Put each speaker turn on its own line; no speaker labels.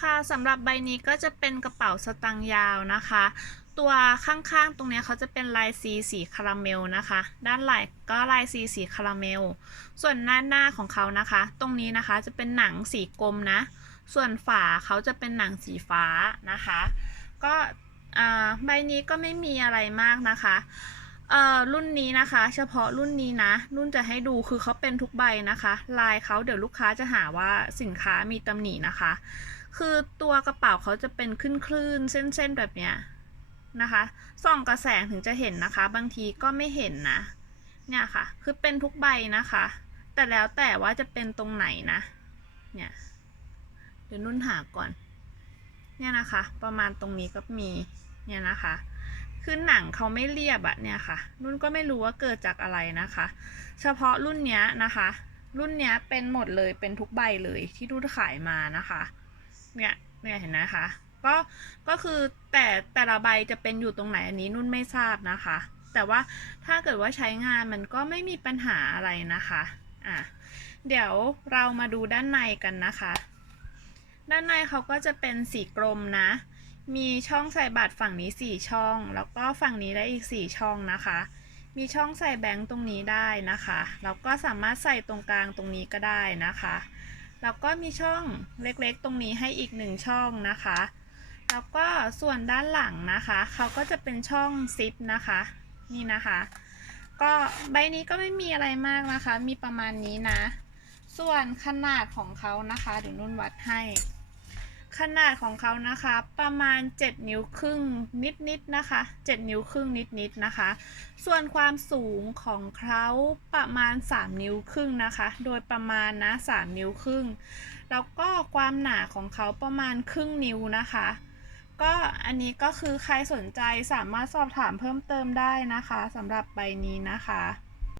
ค่ะสำหรับใบนี้ก็จะเป็นกระเป๋าสตางค์ยาวนะคะ ตัวข้างๆตรงนี้เขาจะเป็นลายสีสีคาราเมลนะคะ ด้านไหลังก็ลายสีสีคาราเมล ส่วนหน้าหน้าของเขานะคะ ตรงนี้นะคะจะเป็นหนังสีกลมนะ ส่วนฝาเขาจะเป็นหนังสีฟ้านะคะ ก็ใบนี้ก็ไม่มีอะไรมากนะคะ เอ่อรุ่นนี้นะคะ เฉพาะรุ่นนี้นะรุ่นจะให้ดูคือเขาเป็นทุกใบนะคะ ลายเขาเดี๋ยวลูกค้าจะหาว่าสินค้ามีตำหนินะคะ คือตัวกระเป๋าเขาจะเป็นคลื่นคลื่นๆเส้นๆแบบเนี้ยนะคะส่องกระแสงถึงจะเห็นนะคะ บางทีก็ไม่เห็นนะเนี่ยค่ะ คือเป็นทุกใบนะคะ แต่แล้วแต่ว่าจะเป็นตรงไหนนะเนี่ยเดี๋ยวนุ่นหาก่อน เนี่ยนะคะ ประมาณตรงนี้ก็มีเนี่ยนะคะ คือหนังเขาไม่เรียบอะเนี่ยค่ะ นุ่นก็ไม่รู้ว่าเกิดจากอะไรนะคะ เฉพาะรุ่นเนี้ยนะคะ รุ่นเนี้ยเป็นหมดเลยเป็นทุกใบเลยที่นุ่นขายมานะคะ เนี่ยเนี่ยเห็นนะคะ ก็ก็คือแต่แต่ละใบจะเป็นอยู่ตรงไหนอันนี้นุ่นไม่ทราบนะคะ แต่ว่าถ้าเกิดว่าใช้งานมันก็ไม่มีปัญหาอะไรนะคะอะเดี๋ยวเรามาดูด้านในกันนะคะ ด้านในเขาก็จะเป็นสีกรมนะ มีช่องใส่บัตรฝั่งนี้สี่ช่อง แล้วก็ฝั่งนี้ได้อีกสี่ช่องนะคะ มีช่องใส่แบงค์ตรงนี้ได้นะคะแล้วก็สามารถใส่ตรงกลางตรงนี้ก็ได้นะคะ แล้วก็มีช่องเล็กๆ ตรงนี้ให้อีกหนึ่งช่องนะคะ แล้วก็ส่วนด้านหลังนะคะเขาก็จะเป็นช่องซิปนะคะ นี่นะคะ ก็ใบนี้ก็ไม่มีอะไรมากนะคะ มีประมาณนี้นะ ส่วนขนาดของเขานะคะเดี๋ยวนุ่นวัดให้ ขนาดของเขานะคะ ประมาณ 7 นิ้วครึ่งนิดๆนะคะ 7 นิ้วครึ่งนิดๆนะคะ ส่วนความสูงของเขาประมาณ 3 นิ้วครึ่งนะคะ โดยประมาณนะ 3 นิ้วครึ่ง แล้วก็ความหนาของเขาประมาณครึ่งนิ้วนะคะ ก็อันนี้ก็คือใครสนใจสามารถสอบถามเพิ่มเติมได้นะคะสำหรับใบนี้นะคะ